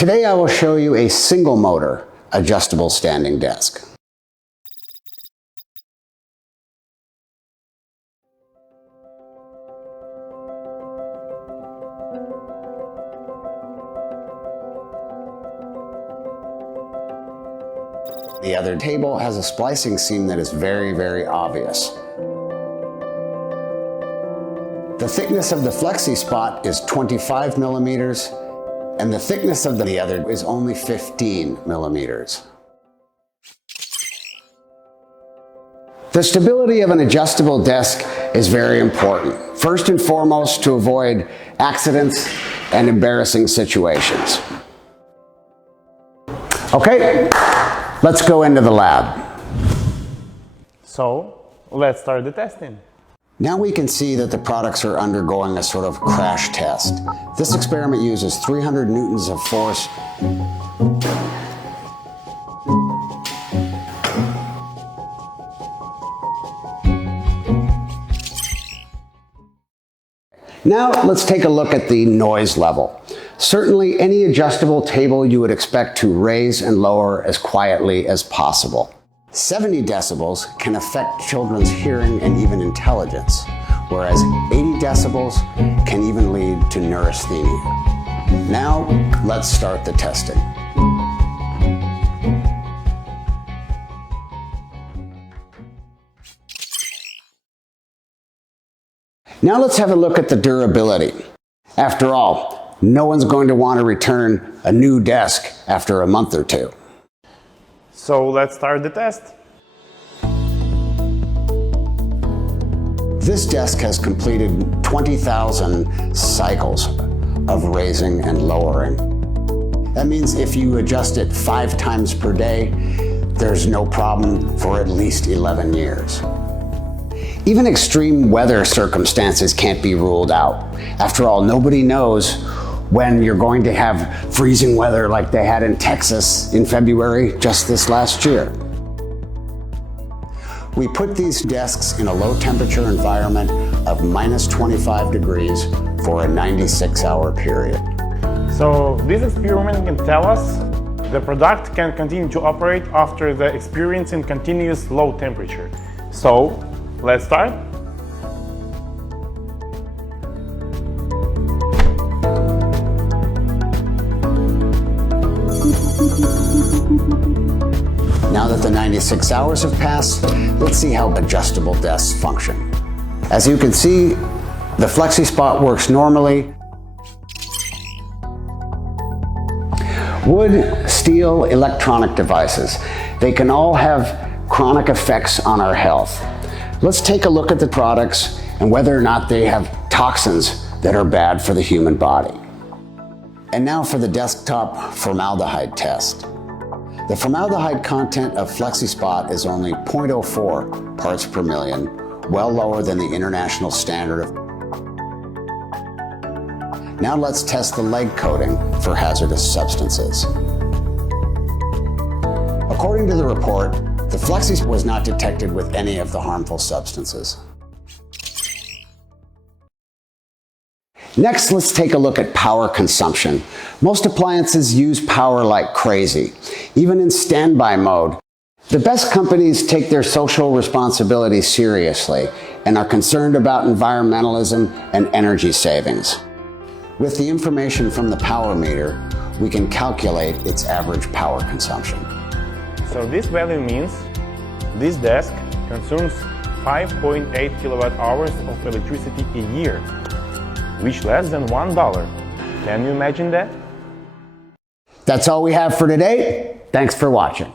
Today I will show you a single motor adjustable standing desk. The other table has a splicing seam that is very obvious. The thickness of the Flexispot is 25 millimeters, and the thickness of the other is only 15 millimeters. The stability of an adjustable desk is very important, first and foremost to avoid accidents and embarrassing situations. Okay, let's go into the lab. So, let's start the testing. Now we can see that the products are undergoing a sort of crash test. This experiment uses 300 newtons of force. Now let's take a look at the noise level. Certainly any adjustable table you would expect to raise and lower as quietly as possible. 70 decibels can affect children's hearing and even intelligence, whereas 80 decibels can even lead to neurasthenia. Now, let's start the testing. Now let's have a look at the durability. After all, no one's going to want to return a new desk after a month or two. So let's start the test. This desk has completed 20,000 cycles of raising and lowering. That means if you adjust it 5 times per day, there's no problem for at least 11 years. Even extreme weather circumstances can't be ruled out. After all, nobody knows when you're going to have freezing weather like they had in Texas in February just this last year. We put these desks in a low temperature environment of minus 25 degrees for a 96-hour period. So this experiment can tell us the product can continue to operate after the experiencing continuous low temperature. So Let's start. Now that the 96 hours have passed, let's see how adjustable desks function. As you can see, the Flexispot works normally. Wood, steel, electronic devices, they can all have chronic effects on our health. Let's take a look at the products and whether or not they have toxins that are bad for the human body. And now for the desktop formaldehyde test. The formaldehyde content of Flexispot is only 0.04 parts per million, well lower than the international standard of. Now let's test the leg coating for hazardous substances. According to the report, the Flexispot was not detected with any of the harmful substances. Next, let's take a look at power consumption. Most appliances use power like crazy, even in standby mode. The best companies take their social responsibility seriously and are concerned about environmentalism and energy savings. With the information from the power meter, we can calculate its average power consumption. So this value means this desk consumes 5.8 kilowatt hours of electricity a year, which less than $1. Can you imagine that? That's all we have for today. Thanks for watching.